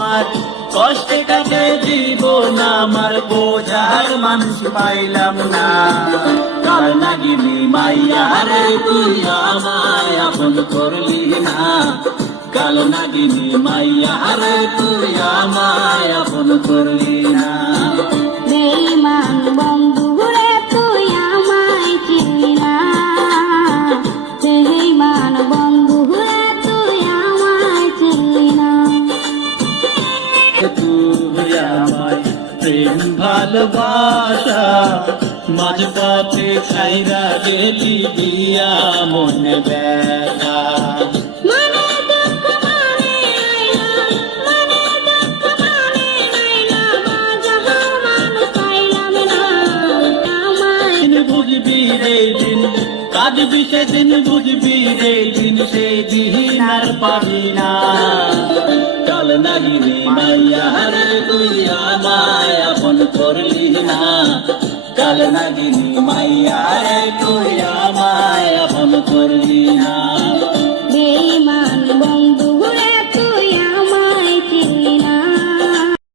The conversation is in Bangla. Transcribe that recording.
আমার কষ্টে কাটে জীবন আমার বোঝার মানুষ পাইলাম না। কাল নাগিনী মাইয়া রে তুই আমায় আপন করলি না। কাল নাগিনী মাইয়া রে তুই আমায় আপন করলি না। বেঈমান বন্ধু রে তুই আমায় চিনলি না। বেঈমান বন্ধু রে তুই আমায় চিনলি না। তুই আমায় প্রেম ভালোবাসা মাঝ পথে ছাইরা গেলি দিয়া মনে ব্যথা। মনে দুঃখ মনে আইলা, বাজার মানুষ পাইলাম না। আমায় দিন বুঝবি রে দিন কাঁদবি সেদিন বুঝবি রে দিন সেই দিন আর পাবি না। কাল নাগিনী মাইয়া রে তুই আমায় আপন করলি না। কাল নাগিনী মাইয়া রে তুই